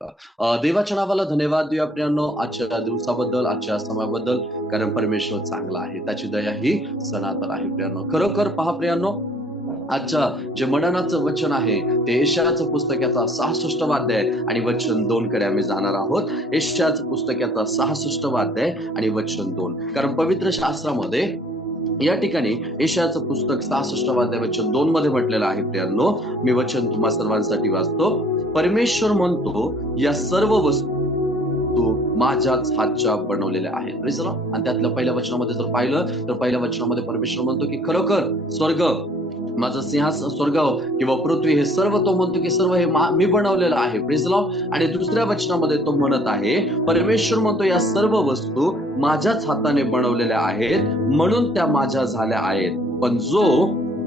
देवाच्या नावाला धन्यवाद देऊया प्रियांनो, आजच्या दिवसाबद्दल, आजच्या समयाबद्दल. कारण परमेश्वर चांगला आहे, त्याची दया ही सनातन आहे प्रियांनो. खरोखर पहा प्रियांनो, आजच्या जे मननाचं वचन आहे ते यशायाचं पुस्तकाचा 66 अध्याय आणि वचन 2 कडे आम्ही जाणार आहोत. यशायाचं पुस्तकाचा 66 अध्याय आणि वचन 2. कारण पवित्र शास्त्रामध्ये या ठिकाणी यशायाचं पुस्तक 66 अध्याय वचन 2 मध्ये म्हटलेलं आहे प्रियांनो. मी वचन तुम्हा सर्वांसाठी वाचतो. परमेश्वर म्हणतो, या सर्व वस्तू माझ्याच हातच्या बनवलेल्या आहेत. आणि त्यातल्या पहिल्या वचनामध्ये जर पाहिलं तर पहिल्या वचनामध्ये परमेश्वर म्हणतो की खरोखर स्वर्ग, माझं सिंहासन, स्वर्ग किंवा पृथ्वी, हे सर्व तो म्हणतो की सर्व हे मी बनवलेलं आहे. Praise Lord. आणि दुसऱ्या वचनामध्ये तो म्हणत आहे, परमेश्वर म्हणतो या सर्व वस्तू माझ्याच हाताने बनवलेल्या आहेत, म्हणून त्या माझ्या झाल्या आहेत. पण जो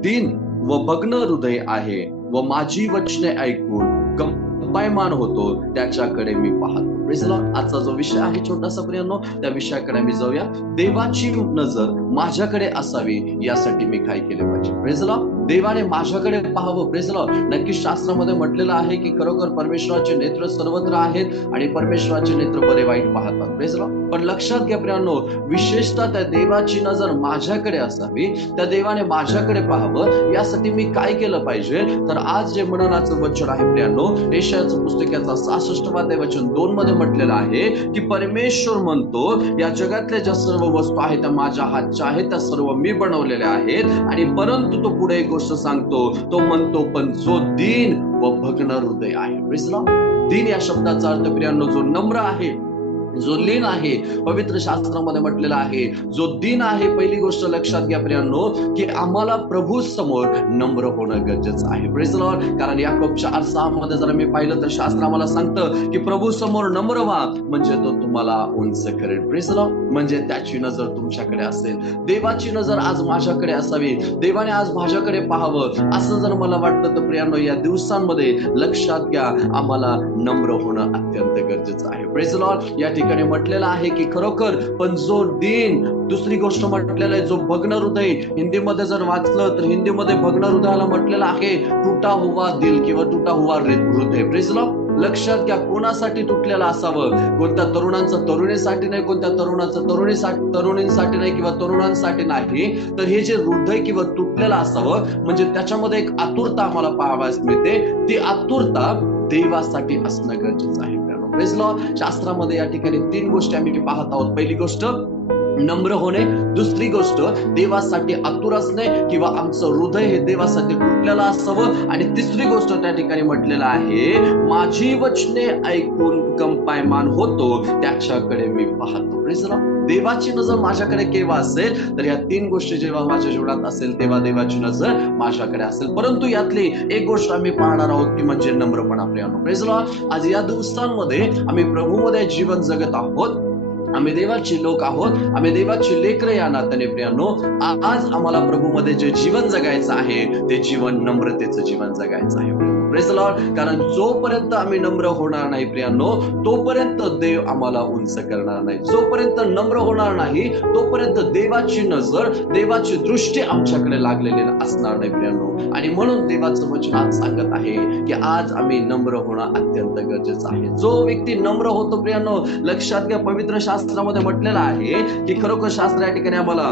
दीन व भग्न हृदय आहे व माझी वचने ऐकून कंपायमान होतो, त्याच्याकडे मी पाहतो. Praise Lord. आजचा जो विषय आहे छोटासा प्रियांनो, त्या विषयाकडे आम्ही जाऊया. देवाची नजर माझ्याकडे असावी यासाठी मी काय केले पाहिजे. Praise Lord. देवाने माझ्याकडे पाहावं. Praise Lord. नक्की शास्त्रामध्ये म्हटलेलं आहे की खरोखर परमेश्वराचे नेत्र सर्वत्र आहेत आणि परमेश्वराचे नेत्र बरे वाईट पाहतात. Praise Lord. पण लक्षात घ्या प्रियांनो, विशेषतः त्या देवाची नजर माझ्याकडे असावी, त्या देवाने माझ्याकडे पाहावं यासाठी मी काय केलं पाहिजे. तर आज जे मननाचं वचन आहे प्रियांनो, यशायाचं पुस्तकाचा 66 अध्याय वचन 2 मध्ये म्हटलेलं आहे की परमेश्वर म्हणतो, या जगातल्या ज्या सर्व वस्तू आहेत त्या माझ्या हातच्या आहेत, त्या सर्व मी बनवलेल्या आहेत. आणि परंतु तो पुढे एक गोष्ट सांगतो, तो म्हणतो, पण जो दीन व भग्न हृदय आहे. Praise Lord. दीन या शब्दाचा अर्थ प्रियांनो, जो नम्र आहे, जो लीन आहे. पवित्र शास्त्रामध्ये म्हटलेला आहे, जो दीन आहे. पहिली गोष्ट लक्षात घ्या प्रियांनो, की आम्हाला प्रभू समोर नम्र होणं गरजेचं आहे. Praise Lord. कारण याकोब 4:6 मध्ये जर मी पाहिलं तर शास्त्र आम्हाला सांगतं की प्रभू समोर नम्र व्हा, म्हणजे तो तुम्हाला उंच करेल. Praise Lord. म्हणजे त्याची नजर तुमच्याकडे असेल. देवाची नजर आज माझ्याकडे असावी, देवाने आज माझ्याकडे पाहावं, असं जर मला वाटतं तर प्रियांनो, या दिवसांमध्ये लक्षात घ्या, आम्हाला नम्र होणं अत्यंत गरजेचं आहे. Praise Lord. या ठिकाणी म्हटलेलं आहे की खरोखर, पण जो दीन, दुसरी गोष्ट म्हटलेलं आहे जो भग्न हृदय. हिंदीमध्ये जर वाचलं तर हिंदीमध्ये भग्न हृदयाला म्हटलेलं आहे टूटा हुआ दिल किंवा टूटा हुआ हृदय. Praise Lord. लक्षात घ्या, कोणासाठी तुटलेलं असावं. कोणत्या तरुणांचं तरुणीसाठी नाही, कोणत्या तरुणाचं तरुणींसाठी नाही किंवा तरुणांसाठी नाही, तर हे जे हृदय किंवा तुटलेलं असावं, म्हणजे त्याच्यामध्ये एक आतुरता आम्हाला पाहावयास मिळते. ती आतुरता देवासाठी असणं गरजेचं आहे. Praise Lord. शास्त्रामध्ये या ठिकाणी 3 गोष्टी आम्ही पाहत आहोत. पहिली गोष्ट नम्र होणे, दुसरी गोष्ट देवासाठी आतुर असणे किंवा आमचं हृदय हे देवासाठी तुटलेलं असावं, आणि तिसरी गोष्ट त्या ठिकाणी म्हटलेलं आहे, माझी वचने ऐकून कंपायमान होतो, त्याच्याकडे मी पाहतो. Praise Lord. देवाची नजर माझ्याकडे केव्हा असेल तर या 3 गोष्टी जेव्हा माझ्या जीवनात असेल तेव्हा देवाची नजर माझ्याकडे असेल. परंतु यातली एक गोष्ट आम्ही पाहणार आहोत की म्हणजे नम्रपणा. Praise Lord. आज या दिवसांमध्ये आम्ही प्रभूमध्ये जीवन जगत आहोत, आम्ही देवाची लोक आहोत, आम्ही देवाची लेकरं या नात्याने प्रियांनो, आज आम्हाला प्रभूमध्ये जे जीवन जगायचं आहे ते जीवन नम्रतेचं जीवन जगायचं आहे. Praise Lord. कारण जोपर्यंत आम्ही नम्र होणार नाही प्रियांनो, तोपर्यंत देव आम्हाला उंच करणार नाही. जोपर्यंत नम्र होणार नाही तोपर्यंत देवाची नजर, देवाची दृष्टी आमच्याकडे लागलेली असणार नाही प्रियांनो. आणि म्हणून देवाचं वचन आज सांगत आहे की आज आम्ही नम्र होणं अत्यंत गरजेचं आहे. जो व्यक्ती नम्र होतो प्रियांनो, लक्षात घ्या, पवित्र शास्त्रामध्ये म्हटलेलं आहे की खरोखर शास्त्र या ठिकाणी आम्हाला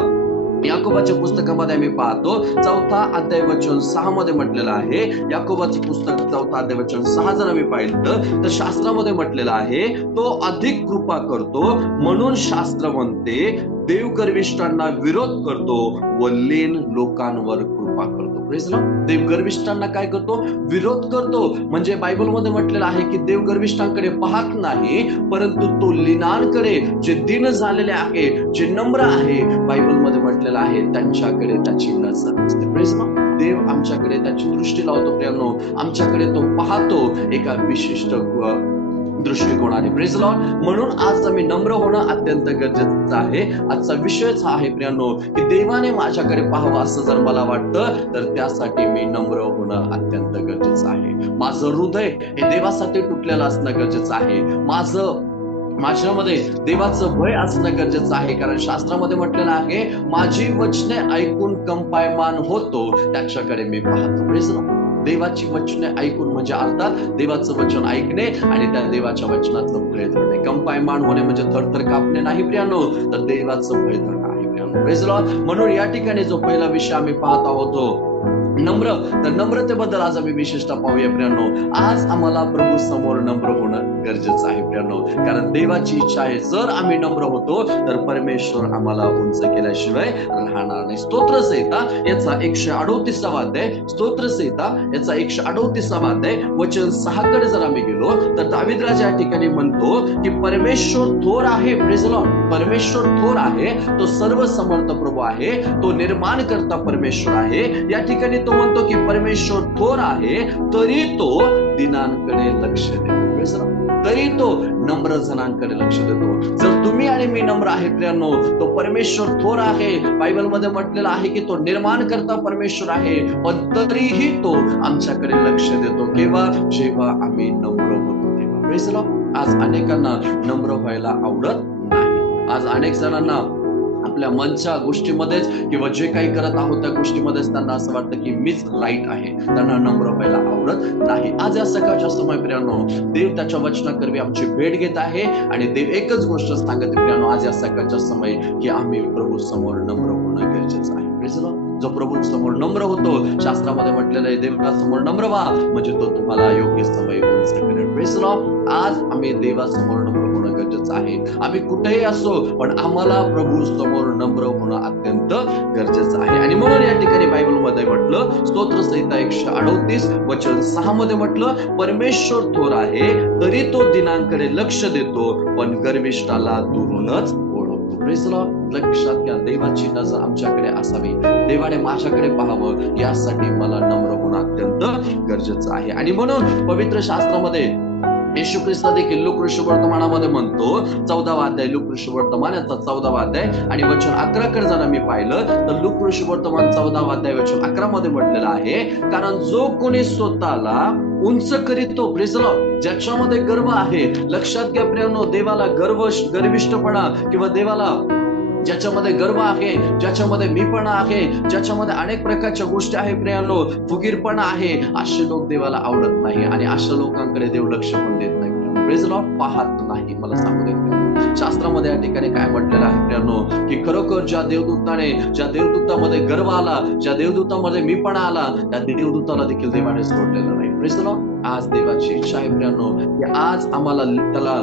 याकोबाच्या पुस्तकामध्ये आम्ही पाहतो 4 अध्याय वचन 6 मध्ये म्हटलेलं आहे. याकोबाचं पुस्तक 4 अध्याय वचन 6 जर आम्ही पाहिलं तर शास्त्रामध्ये म्हटलेलं आहे, तो अधिक कृपा करतो, म्हणून शास्त्र म्हणते, देव गर्विष्ठांना विरोध करतो व लीन लोकांवर कृपा करतो. देव गर्विष्ठांना काय करतो? विरोध करतो. म्हणजे बायबलमध्ये म्हटलेलं आहे की देव गर्विष्ठांकडे पाहत नाही, परंतु तो लीनांकडे, जे दीन झालेले आहे, जे नम्र आहे, बायबलमध्ये म्हटलेलं आहे त्यांच्याकडे त्याची नजर असते. Praise Lord. देव आमच्याकडे त्याची दृष्टी लावतो प्रियांनो, आमच्याकडे तो पाहतो एका विशिष्ट दृष्टिकोनाने. Praise Lord. म्हणून आज आम्ही नम्र होणं अत्यंत गरजेचं आहे. आजचा विषयच हा आहे प्रियांनो की देवाने माझ्याकडे पाहावं असं जर मला वाटतं तर त्यासाठी मी नम्र होणं अत्यंत गरजेचं आहे. माझं हृदय हे देवासाठी तुटलेलं असणं गरजेचं आहे. माझ्यामध्ये देवाचं भय असणं गरजेचं आहे. कारण शास्त्रामध्ये म्हटलेलं आहे, माझी वचने ऐकून कंपायमान होतो, त्याच्याकडे मी पाहतो. Praise Lord. देवाची वचने ऐकून म्हणजे अर्थात देवाचं वचन ऐकणे आणि त्या देवाच्या वचनाचं भय धरणे. कंपायमान होणे म्हणजे थरथर कापणे नाही प्रियांनो, तर देवाचं भय धरणं आहे प्रियांनो. Praise Lord. म्हणून या ठिकाणी जो पहिला विषय आम्ही पाहत आहोत तो नम्र, तर नम्रतेबद्दल आज आम्ही विशेषतः पाहूया प्रियांनो. आज आम्हाला प्रभू समोर नम्र होणं गरजेचं आहे प्रियांनो, कारण देवाची इच्छा आहे जर आम्ही नम्र होतो तर परमेश्वर आम्हाला उंच केल्याशिवाय राहणार नाही. स्तोत्रसंहिता याचा 138वा अध्याय, स्तोत्रसंहिता याचा 138वा अध्याय वचन 6 कडे जर आम्ही गेलो तर दावीद राजा या ठिकाणी म्हणतो की परमेश्वर थोर आहे. Praise Lord. परमेश्वर थोर आहे, तो सर्व समर्थ प्रभू आहे, तो निर्माण करता परमेश्वर आहे. या ठिकाणी तो म्हणतो की परमेश्वर थोर आहे तरी तो दीनांकडे लक्ष देतो. तरी तो नम्र जणांकडे लक्ष देतो. जर तुम्ही आणि मी नम्र आहे प्रियांनो, तो परमेश्वर थोर आहे. बायबलमध्ये म्हटलेलं आहे की तो निर्माण करता परमेश्वर आहे, पण तरीही तो आमच्याकडे लक्ष देतो. केव्हा? जेव्हा आम्ही नम्र होतो तेव्हा. Praise Lord. आज अनेकांना नम्र व्हायला आवडत नाही. आज अनेक जणांना आपल्या मनच्या गोष्टीमध्येच किंवा जे काही करत आहोत त्या गोष्टीमध्येच त्यांना असं वाटतं की मीच राईट आहे, त्यांना नम्र व्हायला आवडत नाही. आज या सकाळच्या समय प्रियांनो, देव त्याच्या वचनाकरवी आमची भेट घेत आहे आणि देव एकच गोष्ट सांगत प्रियांनो आज या सकाळच्या समय की आम्ही प्रभू समोर नम्र होणं गरजेचं आहे. जो प्रभू समोर नम्र होतो, शास्त्रामध्ये म्हटलेलं आहे देवासमोर नम्र व्हा म्हणजे तो तुम्हाला योग्य समय उंच करेल. Praise Lord. आज आम्ही देवासमोर नम्र होणं गरजेचं आहे. आम्ही कुठेही असो पण आम्हाला प्रभू समोर नम्र होणं अत्यंत गरजेचं आहे. आणि म्हणून या ठिकाणी बायबलमध्ये म्हटलं, स्तोत्रसंहिता 138 वचन 6 मध्ये म्हटलं परमेश्वर थोर आहे तरी तो दीनांकडे लक्ष देतो, पण गर्विष्ठाला दुरूनच ओळखतो. Praise Lord. लक्षात घ्या, देवाची नजर आमच्याकडे असावी, देवाने माझ्याकडे पाहावं, यासाठी मला नम्र होणं अत्यंत गरजेचं आहे. आणि म्हणून पवित्र शास्त्रामध्ये येशू ख्रिस्त देखील लूक वर्तमानामध्ये म्हणतो, 14वा अध्याय लूक वर्तमान याचा 14वा अध्याय आणि वचन 11 कडे जर आम्ही पाहिलं तर लूक वर्तमान 14वा अध्याय वचन 11 मध्ये म्हटलेलं आहे, कारण जो कोणी स्वतःला उंच करीतो, प्रेज लॉर्ड, ज्याच्यामध्ये गर्व आहे. लक्षात घ्या प्रियांनो, देवाला गर्विष्ठपणा किंवा देवाला ज्याच्यामध्ये गर्व आहे, ज्याच्यामध्ये मीपणा आहे, ज्याच्यामध्ये अनेक प्रकारच्या गोष्टी आहे प्रियांनो, फुगीरपणा आहे, असे लोक देवाला आवडत नाही आणि अशा लोकांकडे देव लक्ष पण देत नाही. Praise Lord. पाहत नाही. मला सांगू दे, शास्त्रामध्ये या ठिकाणी काय म्हटलेलं आहे प्रियांनो, की खरोखर ज्या देवदूतामध्ये गर्व आला, ज्या देवदूतामध्ये मीपणा आला, त्या देवदूताला देखील देवाने सोडलेलं नाही. Praise Lord. आज देवाची इच्छा आहे प्रियांनो की आज आम्हाला त्याला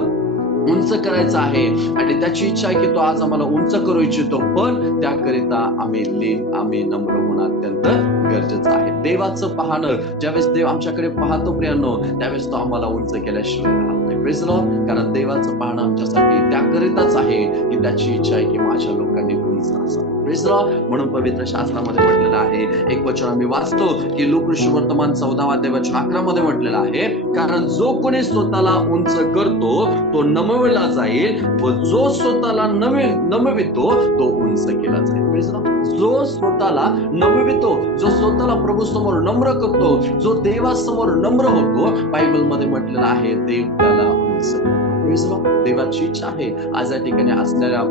उंच करायचं आहे आणि त्याची इच्छा आहे की तो आज आम्हाला उंच करू इच्छितो, पण त्याकरिता आम्ही नम्र होणं अत्यंत गरजेचं आहे. देवाचं पाहणं, ज्यावेळेस देव आमच्याकडे पाहतो प्रियांनो, त्यावेळेस तो आम्हाला उंच केल्याशिवाय राहत नाही. Praise Lord. कारण देवाचं पाहणं आमच्यासाठी त्याकरिताच आहे की त्याची इच्छा आहे की माझ्या लोकांनी उंच असावं. Praise Lord. म्हणून पवित्र शास्त्रामध्ये म्हटलेलं आहे, एक वचन आम्ही वाचतो की लूक वर्तमान 14वा अध्याय वचन 11 मध्ये म्हटलेलं आहे, कारण जो कोणी स्वतःला उंच करतो तो नमविला जाईल व जो स्वतःला नमवितो तो उंच केला जाईल. Praise Lord. जो स्वतःला नमवितो, जो स्वतःला प्रभू समोर नम्र करतो, जो देवासमोर नम्र होतो, बायबलमध्ये म्हटलेलं आहे देव त्याला उंच करतो. Praise Lord. देवाची इच्छा आहे आज या ठिकाणी असलेल्या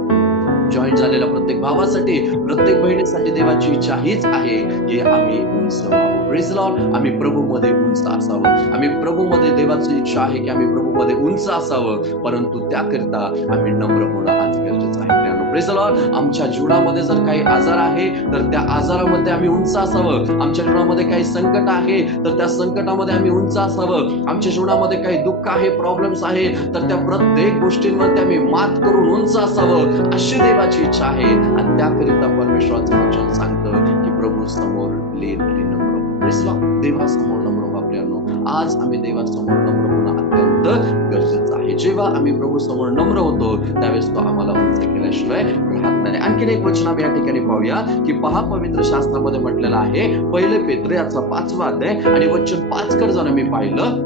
जॉईन झालेल्या प्रत्येक भावासाठी, प्रत्येक बहिणीसाठी देवाची इच्छा हीच आहे की आम्ही उंच व्हावं. Praise Lord. आम्ही प्रभूमध्ये उंच असावं. आम्ही प्रभूमध्ये, देवाची इच्छा आहे की आम्ही प्रभूमध्ये उंच असावं, परंतु त्याकरिता आम्ही नम्र होणं आज गरजेचं आहे. Praise Lord. आमच्या जीवनामध्ये जर काही आजार आहे तर त्या आजारामध्ये आम्ही उंच असावं. आमच्या जीवनामध्ये काही संकट आहे तर त्या संकटामध्ये आम्ही उंच असावं. आमच्या जीवनामध्ये काही दुःख आहे, प्रॉब्लेम्स आहे तर त्या प्रत्येक गोष्टींमध्ये आम्ही मात करून उंच असावं, अशी देवाची इच्छा आहे. आणि त्याकरिता परमेश्वराचं वचन सांगतं की प्रभू समोर नम्र. Praise Lord. देवासमोर नम्र व्हा प्रियांनो. आज आम्ही देवासमोर नम्र होणं अत्यंत गरजेचं आहे. जेव्हा आम्ही प्रभू समोर नम्र होतो त्यावेळेस तो आम्हाला उंच केल्याशिवाय राहत नाही. आणखीन एक वचन आम्ही या ठिकाणी पाहूया की पहा, पवित्र शास्त्रामध्ये म्हटलेलं आहे, 1 पेत्र याचा 5वा अध्याय आणि वचन 5 कडे जर आम्ही पाहिलं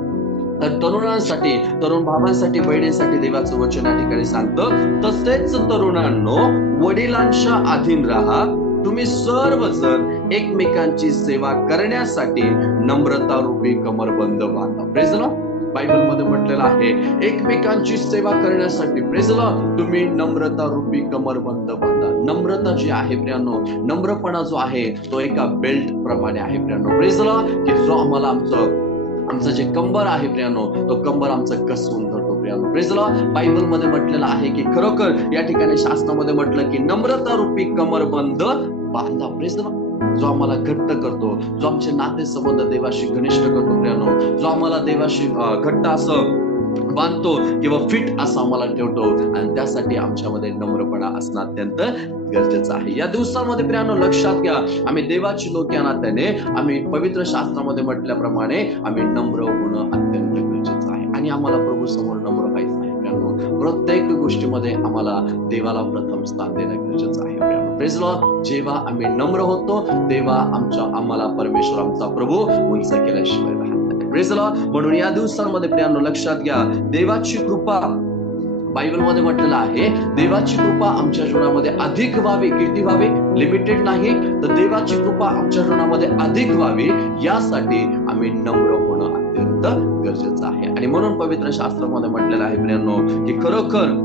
तर तरुणांसाठी, तरुण भावांसाठी, बहिणींसाठी देवाचं वचन या ठिकाणी सांगतं, तसेच तरुणांनो वडिलांच्या अधीन राहा, तुम्ही सर्वजण एकमेकांची सेवा करण्यासाठी नम्रता रूपी कमरबंद बांधा. Praise Lord. बायबलमध्ये म्हटलेलं आहे, एकमेकांची सेवा करण्यासाठी प्रेज लॉर्ड तुम्ही नम्रता रूपी कमरबंद बांधा. नम्रता जी आहे प्रियांनो, नम्रपणा जो आहे तो एका बेल्ट प्रमाणे आहे प्रियांनो. प्रेज लॉर्ड की जो आम्हाला आमचं जे कंबर आहे प्रियांनो, तो कंबर आमचं कसवून धरतो प्रियांनो. प्रेज लॉर्ड बायबलमध्ये म्हटलेलं आहे की खरोखर या ठिकाणी शास्त्रामध्ये म्हटलं की नम्रता रूपी कमरबंद बांधा. प्रेज लॉर्ड जो आम्हाला घट्ट करतो, जो आमचे नाते संबंध देवाशी घनिष्ठ करतो प्रियांनो, जो आम्हाला देवाशी घट्ट असं बांधतो किंवा फिट असं आम्हाला ठेवतो, आणि त्यासाठी आमच्यामध्ये नम्रपणा असणं अत्यंत गरजेचं आहे. या दिवसांमध्ये प्रियांनो लक्षात घ्या, आम्ही देवाची लोक या नात्याने आम्ही पवित्र शास्त्रामध्ये म्हटल्याप्रमाणे आम्ही नम्र होणं अत्यंत गरजेचं आहे. आणि आम्हाला प्रभू समोर नम्र व्हायचं आहे प्रियांनो. प्रत्येक गोष्टीमध्ये आम्हाला देवाला प्रथम स्थान देणं गरजेचं आहे प्रियांनो. प्रेज लॉर्ड जेव्हा आम्ही नम्र होतो तेव्हा आम्हाला परमेश्वर आमचा प्रभू उंच केल्याशिवाय राहत नाही. प्रेज लॉर्ड म्हणून या दिवसांमध्ये प्रियांनो लक्षात घ्या, देवाची कृपा बायबलमध्ये म्हटलेलं आहे, देवाची कृपा आमच्या जीवनामध्ये अधिक व्हावी. किती व्हावी? लिमिटेड नाही, तर देवाची कृपा आमच्या जीवनामध्ये अधिक व्हावी यासाठी आम्ही नम्र होणं अत्यंत गरजेचं आहे. आणि म्हणून पवित्र शास्त्रामध्ये म्हटलेलं आहे प्रियांनो की खरोखर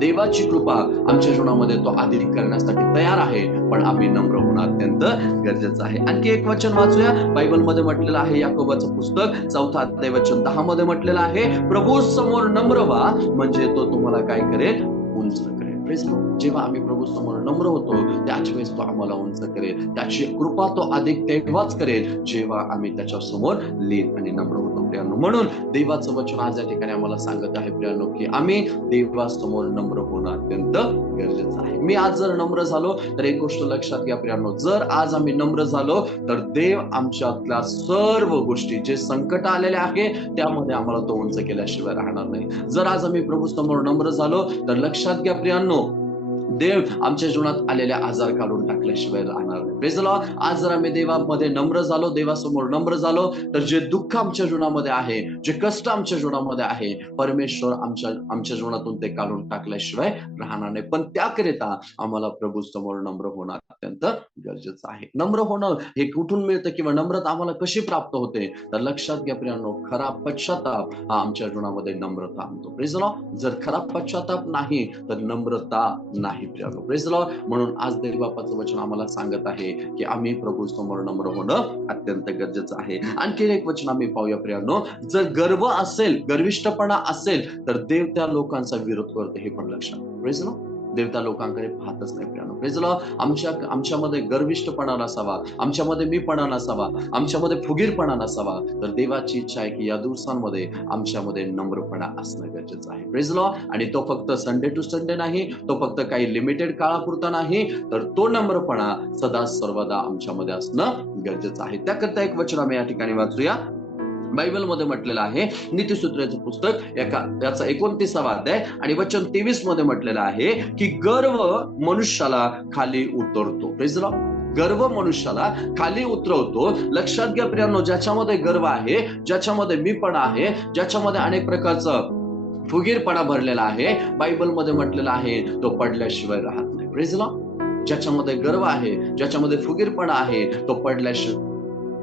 देवाची कृपा आमच्या जीवनामध्ये तो अधिक करण्यासाठी तयार आहे, पण आम्ही नम्र होणं अत्यंत गरजेचं आहे. आणखी एक वचन वाचूया. बायबलमध्ये म्हटलेलं आहे, याकोबाचं पुस्तक 4 अध्याय वचन 10 मध्ये म्हटलेलं आहे, प्रभू समोर नम्र व्हा म्हणजे तो तुम्हाला काय करेल? उंच करेल. जेव्हा आम्ही प्रभू समोर नम्र होतो त्याच वेळेस तो आम्हाला उंच करेल. त्याची कृपा तो अधिक तेव्हाच करेल जेव्हा आम्ही त्याच्या समोर लीन आणि नम्र होतो प्रियांनो. म्हणून देवाचं वचन आज या ठिकाणी आम्हाला सांगत आहे प्रियांनो की आम्ही देवासमोर नम्र होणं अत्यंत गरजेचं आहे. मी आज जर नम्र झालो तर एक गोष्ट लक्षात घ्या प्रियांनो, जर आज आम्ही नम्र झालो तर देव आमच्यातल्या सर्व गोष्टी जे संकट आलेले आहे त्यामध्ये आम्हाला तो उंच केल्याशिवाय राहणार नाही. जर आज आम्ही प्रभू समोर नम्र झालो तर लक्षात घ्या प्रियांनो, देव आमच्या जीवनात आलेल्या आजार काढून टाकल्याशिवाय राहणार नाही. Praise the Lord. आज जर आम्ही देवामध्ये नम्र झालो, देवासमोर नम्र झालो, तर जे दुःख आमच्या जीवनामध्ये आहे, जे कष्ट आमच्या जीवनामध्ये आहे, परमेश्वर आमच्या जीवनातून ते काढून टाकल्याशिवाय राहणार नाही. पण त्याकरिता आम्हाला प्रभू समोर नम्र होणं अत्यंत गरजेचं आहे. नम्र होणं हे कुठून मिळतं किंवा नम्रता आम्हाला कशी प्राप्त होते, तर लक्षात घ्या प्रियांनो, खरा पश्चाताप हा आमच्या जीवनामध्ये नम्रता आणतो. Praise the Lord. जर खरा पश्चाताप नाही तर नम्रता नाही प्रियांनो. Praise the Lord. म्हणून आज देवबापाचं वचन आम्हाला सांगत आहे की आम्ही प्रभू समोर नम्र होणं अत्यंत गरजेचं आहे. आणखी एक वचन आम्ही पाहूया प्रियांनो, जर गर्व असेल, गर्विष्ठपणा असेल तर देव त्या लोकांचा विरोध करतो, हे पण लक्षात. Praise the Lord. देव त्या लोकांकडे पाहतच नाही प्रियांनो. Praise the Lord. आमच्यामध्ये गर्विष्ठपणा नसावा, आमच्यामध्ये मीपणा नसावा, आमच्यामध्ये फुगीरपणा नसावा, तर देवाची इच्छा आहे की या दिवसांमध्ये आमच्यामध्ये नम्रपणा असणं गरजेचं आहे. Praise the Lord. आणि तो फक्त संडे टू संडे नाही, तो फक्त काही लिमिटेड काळापुरता नाही, तर तो नम्रपणा सदा सर्वदा आमच्यामध्ये असणं गरजेचं आहे. त्याकरता एक वचन आम्ही या ठिकाणी वाचूया. बायबलमध्ये म्हटलेलं आहे, नीतिसूत्राचं पुस्तक याचा 29वा अध्याय आणि वचन 23 मध्ये म्हटलेलं आहे की गर्व मनुष्याला खाली उतरतो. Praise the Lord. गर्व मनुष्याला खाली उतरवतो. लक्षात घ्या प्रियांनो, ज्याच्यामध्ये गर्व आहे, ज्याच्यामध्ये मीपणा आहे, ज्याच्यामध्ये अनेक प्रकारचं फुगीरपणा भरलेला आहे, बायबलमध्ये म्हटलेलं आहे तो पडल्याशिवाय राहत नाही. Praise the Lord. ज्याच्यामध्ये गर्व आहे, ज्याच्यामध्ये फुगीरपणा आहे, तो पडल्याशिवाय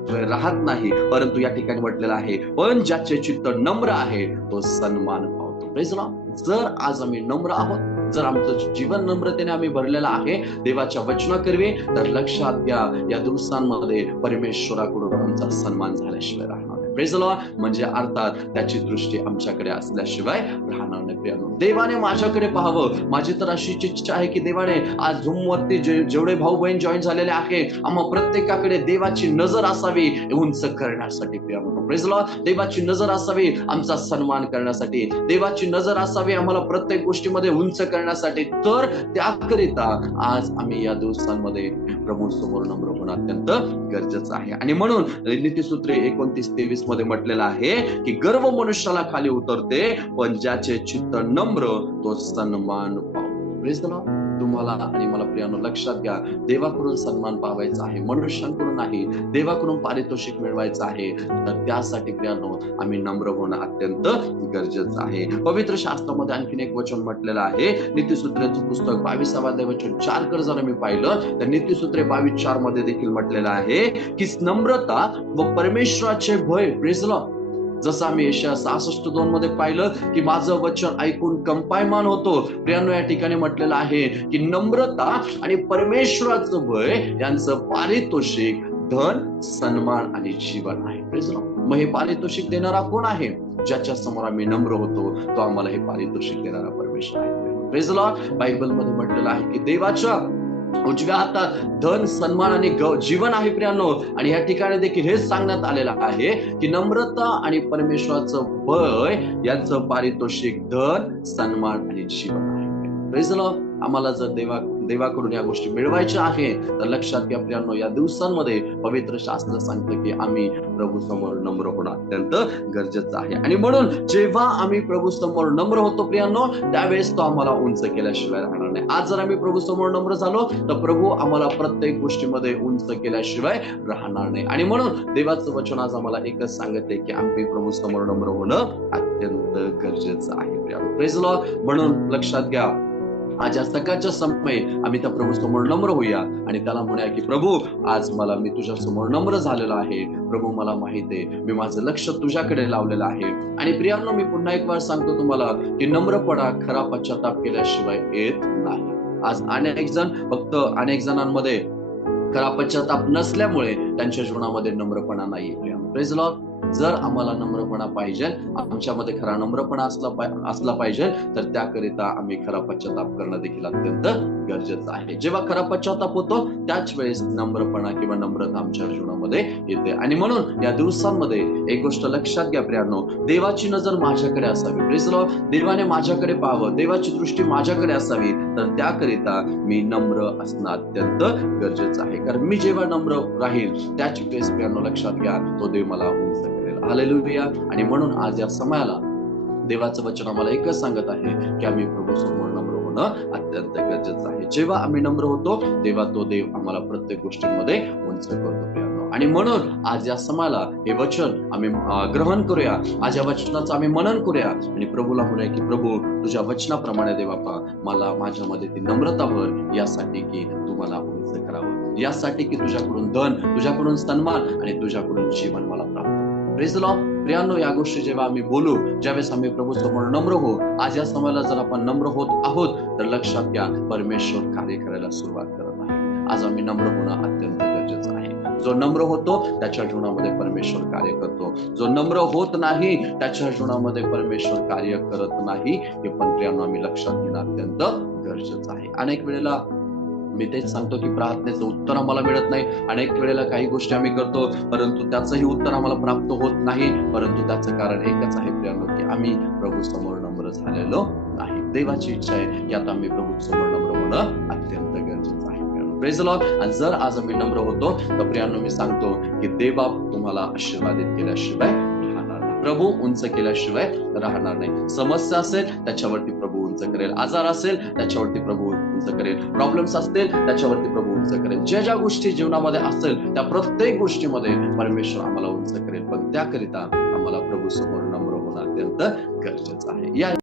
राहत नाही. परंतु या ठिकाणी म्हटलेलं आहे, पण ज्याचे चित्त नम्र आहे तो सन्मान पावतो. Praise the Lord. जर आज आम्ही नम्र आहोत, जर आमचं जीवन नम्रतेने आम्ही भरलेलं आहे देवाच्या वचनाकरवी, तर लक्षात घ्या या दिवसांमध्ये परमेश्वराकडून आमचा सन्मान झाल्याशिवाय राहणार नाही. Praise the Lord. म्हणजे अर्थात त्याची दृष्टी आमच्याकडे असल्याशिवाय राहणार नाही प्रियांनो. देवाने माझ्याकडे पाहावं, माझी तर अशीच इच्छा आहे की देवाने आज झूमवरती जेवढे भाऊ बहीण जॉईन झालेले आहे, आम्हा प्रत्येकाकडे देवाची नजर असावी उंच करण्यासाठी प्रियांनो. Praise the Lord. देवाची नजर असावी आमचा सन्मान करण्यासाठी, देवाची नजर असावी आम्हाला प्रत्येक गोष्टीमध्ये उंच करण्यासाठी. तर त्याकरिता आज आम्ही या दिवसांमध्ये प्रभू समोर नम्र होणं अत्यंत गरजेचं आहे. आणि म्हणून नीतिसूत्रे 29:23 मध्ये म्हटलेलं आहे की गर्व मनुष्याला खाली उतरते, पण ज्याचे चित्त नम्र तो सन्मान पावतो. Praise the Lord. तुम्हाला आणि मला प्रियांनो लक्षात घ्या, देवाकडून सन्मान पावायचा आहे, मनुष्यांकडून नाही. देवाकडून पारितोषिक मिळवायचं आहे, तर त्यासाठी प्रियांनो आम्ही नम्र होणं अत्यंत गरजेचं आहे. पवित्र शास्त्रामध्ये आणखीन एक वचन म्हटलेलं आहे, नीतिसूत्राचं पुस्तक 22वा अध्याय वचन 4 कर जर मी पाहिलं तर नीतिसूत्रे 22:4 मध्ये देखील म्हटलेलं आहे की नम्रता व परमेश्वराचे भय, प्रेज द लॉर्ड, जसं आम्ही यशाया 66:2 मध्ये पाहिलं की माझं वचन ऐकून कंपायमान होतो. प्रियांनो, या ठिकाणी म्हटलेलं आहे की नम्रता आणि परमेश्वराचं भय यांचं पारितोषिक धन, सन्मान आणि जीवन आहे. Praise Lord. मग हे पारितोषिक देणारा कोण आहे? ज्याच्या समोर आम्ही नम्र होतो, तो आम्हाला हे पारितोषिक देणारा परमेश्वर आहे. Praise Lord. बायबलमध्ये म्हटलेलं आहे की देवाच्या उजव्या हातात धन, सन्मान आणि जीवन आहे प्रियांनो. आणि या ठिकाणी देखील हेच सांगण्यात आलेलं आहे की नम्रता आणि परमेश्वराचं भय यांचं पारितोषिक धन, सन्मान आणि जीवन आहे. Praise Lord. आम्हाला जर देवाकडून या गोष्टी मिळवायच्या आहे तर लक्षात घ्या प्रियांनो, या दिवसांमध्ये पवित्र शास्त्र सांगतं की आम्ही प्रभू समोर नम्र होणं अत्यंत गरजेचं आहे. आणि म्हणून जेव्हा आम्ही प्रभू समोर नम्र होतो प्रियांनो, त्यावेळेस तो आम्हाला उंच केल्याशिवाय राहणार नाही. आज जर आम्ही प्रभू समोर नम्र झालो तर प्रभू आम्हाला प्रत्येक गोष्टीमध्ये उंच केल्याशिवाय राहणार नाही. आणि म्हणून देवाचं वचन आज आम्हाला एकच सांगते की आम्ही प्रभू समोर नम्र होणं अत्यंत गरजेचं आहे प्रियांनो. Praise Lord. म्हणून लक्षात घ्या, आज या सकाळच्या समयी आम्ही त्या प्रभू समोर नम्र होऊया आणि त्याला म्हणूया की प्रभू, आज मी तुझ्या समोर नम्र झालेलो आहे. प्रभू, मला माहित आहे मी माझं लक्ष तुझ्याकडे लावलेलं आहे. आणि प्रियांनो, मी पुन्हा एक वेळ सांगतो तुम्हाला की नम्रपणा खरा पश्चाताप केल्याशिवाय येत नाही. आज अनेक जणांमध्ये खरा पश्चाताप नसल्यामुळे त्यांच्या जीवनामध्ये नम्रपणा नाही. Praise Lord. जर आम्हाला नम्रपणा पाहिजे, आमच्यामध्ये खरा नम्रपणा असला पाहिजे, तर त्याकरिता आम्ही खरा पश्चाताप करणं देखील अत्यंत गरजेचं आहे. जेव्हा खरा पश्चाताप होतो त्याच वेळेस नम्रपणा किंवा नम्रता आमच्या जीवनामध्ये येते. आणि म्हणून या दिवसांमध्ये एक गोष्ट लक्षात घ्या प्रियांनो, देवाची नजर माझ्याकडे असावी. Praise Lord. देवाने माझ्याकडे पाहावं, देवाची दृष्टी माझ्याकडे असावी, तर त्याकरिता मी नम्र असणं अत्यंत गरजेचं आहे. कारण मी जेव्हा नम्र राहील त्याच वेळेस प्रियांनो, लक्षात घ्या, तो देव मला उंच करेल. हालेलुया. आणि म्हणून आज या समयाला देवाचं वचन आम्हाला एकच सांगत आहे की आम्ही प्रभू समोर नम्र होणं अत्यंत गरजेचं आहे. जेव्हा आम्ही नम्र होतो तेव्हा तो देव आम्हाला प्रत्येक गोष्टींमध्ये उंच करतो. आणि म्हणून आज या समयाला हे वचन आम्ही ग्रहण करूया, आज या वचनाचं आम्ही मनन करूया आणि प्रभूला म्हणूया की प्रभू, तुझ्या वचनाप्रमाणे देवापा मला माझ्यामध्ये ती नम्रता भर, यासाठी की तू मला उंच करावं, यासाठी की तुझ्याकडून धन, तुझ्याकडून सन्मान आणि तुझ्याकडून जीवन मला प्राप्त. Praise Lord. प्रियांनो, या गोष्टी जेव्हा आम्ही बोलू, ज्यावेळेस आम्ही प्रभू समोर नम्र हो, आज या समयाला जर आपण नम्र होत आहोत तर लक्षात घ्या, परमेश्वर कार्य करायला सुरुवात करत आहे. आज आम्ही नम्र होणं अत्यंत गरजेचं आहे. जो नम्र होतो त्याच्या जीवनामध्ये परमेश्वर कार्य करतो. जो नम्र होत नाही त्याच्या जीवनामध्ये परमेश्वर कार्य करत नाही. हे पण प्रियांनो आम्ही लक्षात घेणं अत्यंत गरजेचं आहे. अनेक वेळेला मी तेच सांगतो की प्रार्थनेचं उत्तर आम्हाला मिळत नाही. अनेक वेळेला काही गोष्टी आम्ही करतो परंतु त्याचंही उत्तर आम्हाला प्राप्त होत नाही. परंतु त्याचं कारण एकच आहे प्रियांनो, की आम्ही प्रभू समोर नम्र झालेलो नाही. देवाची इच्छा आहे की आता आम्ही प्रभू समोर नम्र होणं अत्यंत गरजेचं आहे प्रियांनो. Praise Lord. आणि जर आज आम्ही नम्र होतो तर प्रियांनो मी सांगतो की देवा तुम्हाला आशीर्वादित केल्याशिवाय राहणार नाही. प्रभू उंच केल्याशिवाय राहणार नाही. समस्या असेल त्याच्यावरती प्रभू उंच करेल. आजार असेल त्याच्यावरती प्रभू उंच करेल. प्रॉब्लेम्स असतील त्याच्यावरती प्रभू उंच करेल. ज्या गोष्टी जीवनामध्ये असेल त्या प्रत्येक गोष्टीमध्ये परमेश्वर आम्हाला उंच करेल. पण त्याकरिता आम्हाला प्रभू समोर नम्र होणं अत्यंत गरजेचं आहे. या